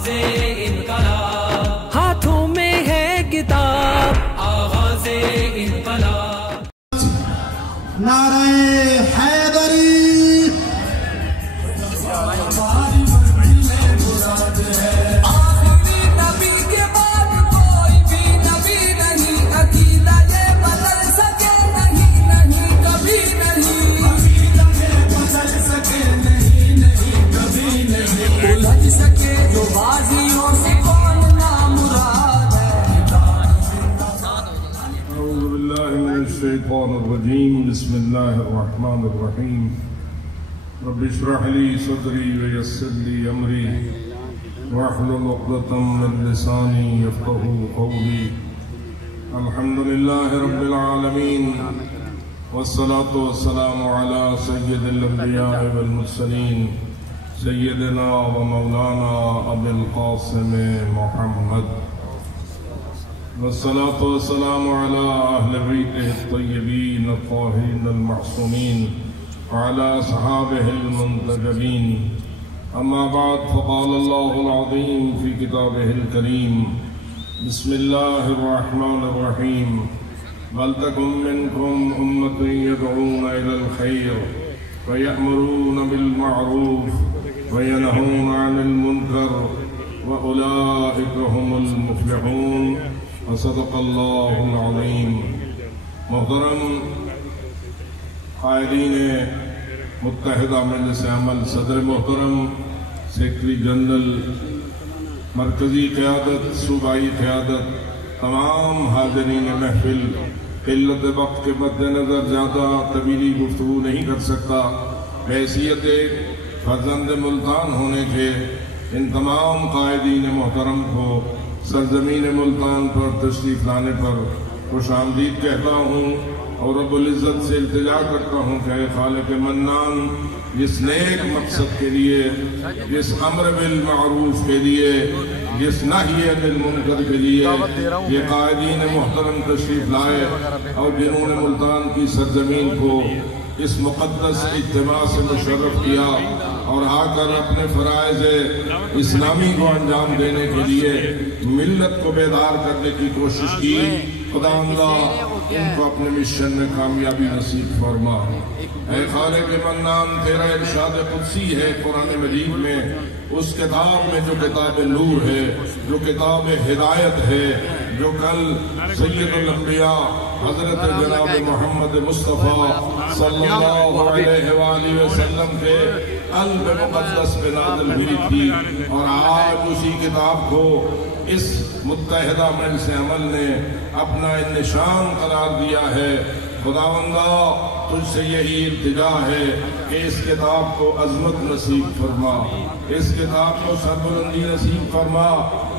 आगाज़ इनकलाब, ہاتھوں میں ہے کتاب आगाज़ इनकलाब। नारे हैदरी आखिरी नबी के बाद कोई भी नबी नहीं, अकेला ये बदल सके नहीं, नहीं कभी नहीं, बदल सके नहीं, नहीं कभी नहीं, उलझ सके जो बाजियों से कौन नामुराद है। أعوذ بالله من الشيطان الرجيم بسم الله الرحمن الرحيم رب اشرح لي صدري ويسر لي أمري واحلل عقدة من لساني يفقهوا قولي الحمد لله رب العالمين والصلاة والسلام على سيد الأنبياء والمرسلين سيدنا ومولانا أبي القاسم محمد والصلاة والسلام على أهل بيته الطيبين الطاهرين المعصومين وعلى أصحابه المنتجبين أما بعد فقال الله العظيم في كتابه الكريم بسم الله الرحمن الرحيم ولتكن منكم أمة يدعون إلى الخير ويأمرون بالمعروف وينهون عن المنكر وأولئك هم المفلحون وصدق اللہ العظیم۔ محترم قائدین متحدہ مجلس عمل، صدر محترم، سیکرٹری جنرل، مرکزی قیادت، صوبائی قیادت، تمام حاضرین محفل، قلت وقت کے مد نظر زیادہ طویلی گفتگو نہیں کر سکتا، حیثیت فرزند ملتان ہونے کے ان تمام قائدین محترم کو سرزمین ملتان پر تشریف لانے پر خوش آمدید کہتا ہوں اور رب العزت سے التجا کرتا ہوں کہ اے خالق منان، جس نیک مقصد کے لیے، جس امر بالمعروف کے لیے، جس نہی عن المنکر کے لیے یہ قائدین محترم تشریف لائے اور جنہوں نے ملتان کی سرزمین کو اس مقدس اجتماع سے مشرف کیا اور آ کر اپنے فرائض اسلامی کو انجام دینے کے لیے ملت کو بیدار کرنے کی کوشش کی، خدا اللہ ان کو اپنے مشن میں کامیابی نصیب فرما۔ اے خالق منان، تیرا ارشاد قدسی ہے قرآن مجید میں، اس کتاب میں جو کتاب نور ہے، جو کتاب ہدایت ہے، جو کل سید الانبیاء حضرت جناب محمد مصطفیٰ صلی اللہ علیہ وآلہ وسلم کے قلب مقدس پہ نازل ہوئی تھی، اور آج اسی کتاب کو اس متحدہ مجلس عمل نے اپنا نشان قرار دیا ہے۔ خداوندہ تجھ سے یہی التجا ہے کہ اس کتاب کو عظمت نصیب فرما، اس کتاب کو سربلندی نصیب فرما،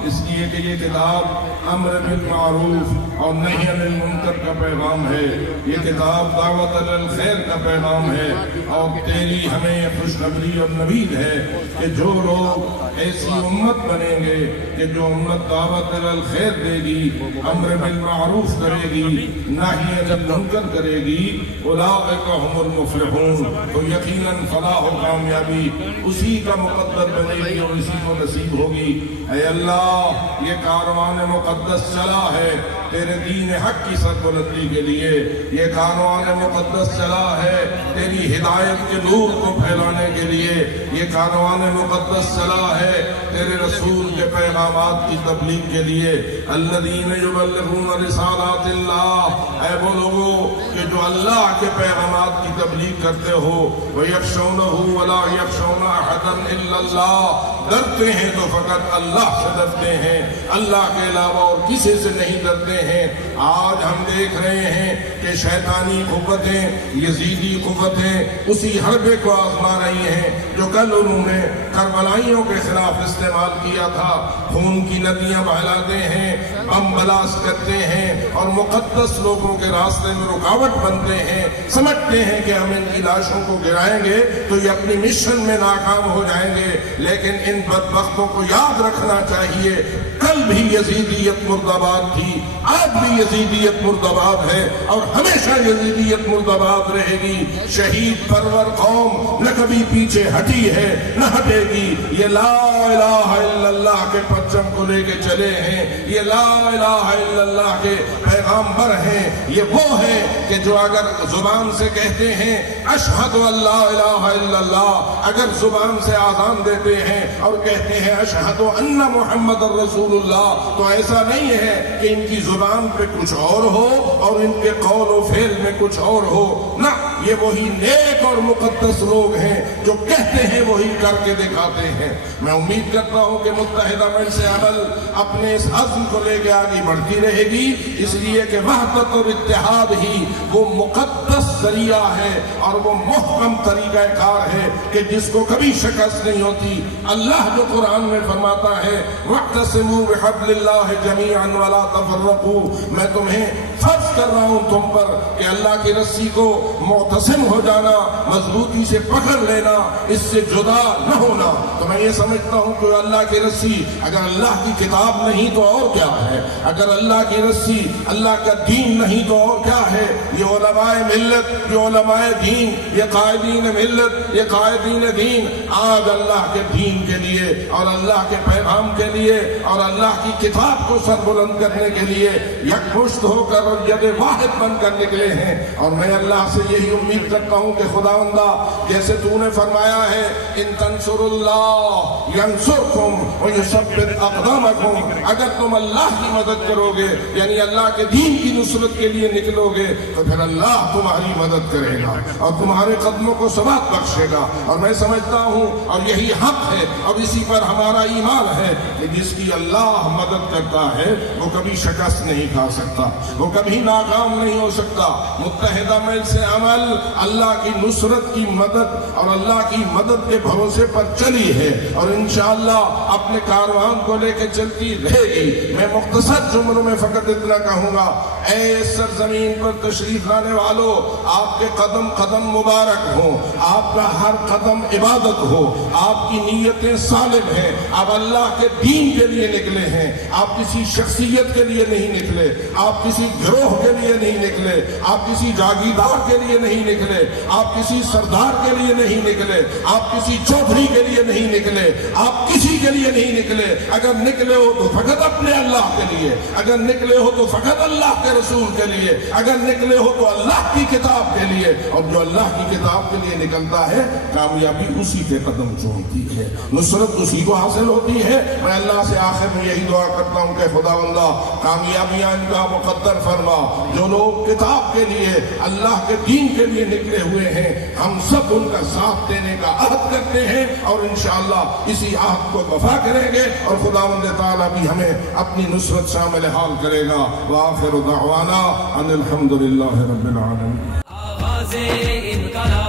اس لیے کہ یہ کتاب امر بالمعروف اور نہی عن المنکر کا پیغام ہے، یہ کتاب دعوت الخیر کا پیغام ہے، اور تیری ہمیں خوشخبری اور نوید ہے کہ جو لوگ ایسی امت بنیں گے کہ جو امت دعوت الخیر دے گی، امر بالمعروف کرے گی، نہی عن المنکر کرے گی، اولئک هم المفلحون، تو یقیناً فلاح و کامیابی اسی کا مقدر بنے گی اور اسی کو نصیب ہوگی۔ اے اللہ، یہ کاروان مقدس چلا ہے تیرے دین حق کی سربلندی کے لیے، یہ کاروان مقدس چلا ہے تیری ہدایت کے نور کو پھیلانے کے لیے، یہ کاروان مقدس چلا ہے تیرے رسول کے پیغامات کی تبلیغ کے لیے۔ الذین یبلغون رسالات اللہ، اے وہ لوگوں کہ جو اللہ کے پیغامات کی تبلیغ کرتے ہو، وَيَخْشَوْنَهُ وَلَا يَخْشَوْنَ أَحَدًا إِلَّا اللَّهُ، ڈرتے ہیں تو فقط اللہ سے ڈرتے ہیں، اللہ کے علاوہ اور کسی سے نہیں ڈرتے ہیں۔ آج ہم دیکھ رہے ہیں کہ شیطانی قوتیں، یزیدی قوتیں اسی حربے کو آزما رہی ہیں جو کل انہوں نے کربلائیوں کے خلاف استعمال کیا تھا۔ خون کی ندیاں بہلاتے ہیں، بم بلاس کرتے ہیں اور مقدس لوگوں کے راستے میں رکاوٹ بنتے ہیں، سمجھتے ہیں کہ ہم ان کی لاشوں کو گرائیں گے تو یہ اپنی مشن میں ناکام ہو جائیں گے، لیکن ان بدبختوں کو یاد رکھنا چاہیے کل بھی یزیدیت مردباد تھی، آج بھی یزیدیت مردباد ہے اور ہمیشہ یزیدیت مردباد رہے گی۔ شہید پرور قوم نہ کبھی پیچھے ہٹی ہے نہ ہٹے گی۔ یہ لا الہ الا اللہ के परचम को लेके चले हैं, ये ला इलाहा इल्लल्लाह के पैगंबर हैं। ये वो है कि जो अगर जुबान से कहते हैं अशहदु अल्ला इलाहा इल्लल्लाह, अगर जुबान से आज़ान देते हैं और कहते हैं अशहदु अन्ना मुहम्मदुर रसूलुल्लाह, तो ऐसा नहीं है कि इनकी जुबान पे कुछ और हो और इनके कौल और फेल में कुछ और हो ना। ये वही नेक और मुकद्दस लोग हैं जो कहते हैं वही करके दिखाते हैं। मैं उम्मीद करता हूं कि मुत्तहिदा मजलिस अमल अपने इस अज़्म को लेकर आगे बढ़ती रहेगी, इसलिए कि वहदत और इत्तेहाद ही वो मुकद्दस जरिया है और वो मुहकम तरीका कार है कि जिसको कभी शिकस्त नहीं होती। अल्लाह जो कुरान में फरमाता है वअतसिमू बिहब्लिल्लाहि जमीअन वला तफर्रकू, मैं तुम्हें फर्ज कर रहा हूं तुम पर कि अल्लाह की रस्सी को मुतसिम हो जाना, मजबूती से पकड़ लेना, इससे जुदा न होना। तो मैं ये समझता हूं कि अल्लाह की रस्सी अगर अल्लाह की किताब नहीं तो और क्या है, अगर अल्लाह की रस्सी अल्लाह का दीन नहीं तो और क्या है। ये उलमाए मिल्लत, ये उलमाए दीन, ये कायदीन मिल्लत, ये कायदीन दीन आज अल्लाह के दीन के लिए और अल्लाह के पैगाम के लिए और अल्लाह की किताब को सरबुलंद करने के लिए यकमुश्त होकर और यद वाहिद बनकर निकले हैं। और मैं अल्लाह से यही उम्मीद करता हूं कि खुदावंदा जैसे तूने फरमाया है इन तंसुरुल्लाह यंसुरकुम व युसब्बित अक़दामकुम, अगर तुम अल्लाह की मदद करोगे यानी अल्लाह के दीन की नुसरत के लिए निकलोगे तो फिर अल्लाह तुम्हारी मदद करेगा और तुम्हारे कदमों को सबात बख्शेगा। और मैं समझता हूं और यही हक है और इसी पर हमारा ईमान है कि जिसकी अल्लाह मदद करता है वो कभी शिकस्त नहीं खा सकता, वो कभी नाकाम नहीं हो सकता। मुत्तहिदा मजलिस अमल अल्लाह की नुसरत की मदद और अल्लाह की मदद के भरोसे पर चली है और इंशाअल्लाह अपने कारवान को लेकर चलती रहेगी। मैं मुख्तसर जुमलों में फकत इतना कहूंगा, ऐ सरजमीन पर तशरीफ लाने वालों, आपके कदम कदम मुबारक हो, आपका हर कदम इबादत हो, आपकी नीयतें सालिम हैं, आप अल्लाह के दीन के लिए निकले हैं, आप किसी शख्सियत के लिए नहीं निकले, आप किसी गिरोह के लिए नहीं निकले, आप किसी जागीरदार के लिए नहीं निकले, आप किसी सरदार के लिए नहीं निकले, आप किसी चौधरी के लिए नहीं निकले, आप किसी के लिए नहीं निकले। अगर निकले हो तो फकत अपने अल्लाह के लिए, अगर निकले हो तो फकत अल्लाह के रसूल के लिए, अगर निकले हो तो अल्लाह की किताब के लिए। और जो अल्लाह की किताब के लिए निकलता है कामयाबी उसी के कदम चूमती है, नुसरत उसी को हासिल होती है। मैं अल्लाह से आखिर में यही दुआ करता हूँ कि खुदावंदा कामयाबियां इनका मुकद्दर फरमा। जो लोग किताब के लिए अल्लाह के दीन के लिए निकले हुए हैं हम सब उनका साथ देने का अहद करते हैं और इंशाअल्लाह इसी अहद को वफा करेंगे और खुदावंद ताला भी हमें अपनी नुसरत शामिल हाल करेगा। व आखिर दावाना अनिल हम्दुलिल्लाहि रब्बिल आलमीन। आवाज़े इनकलाब।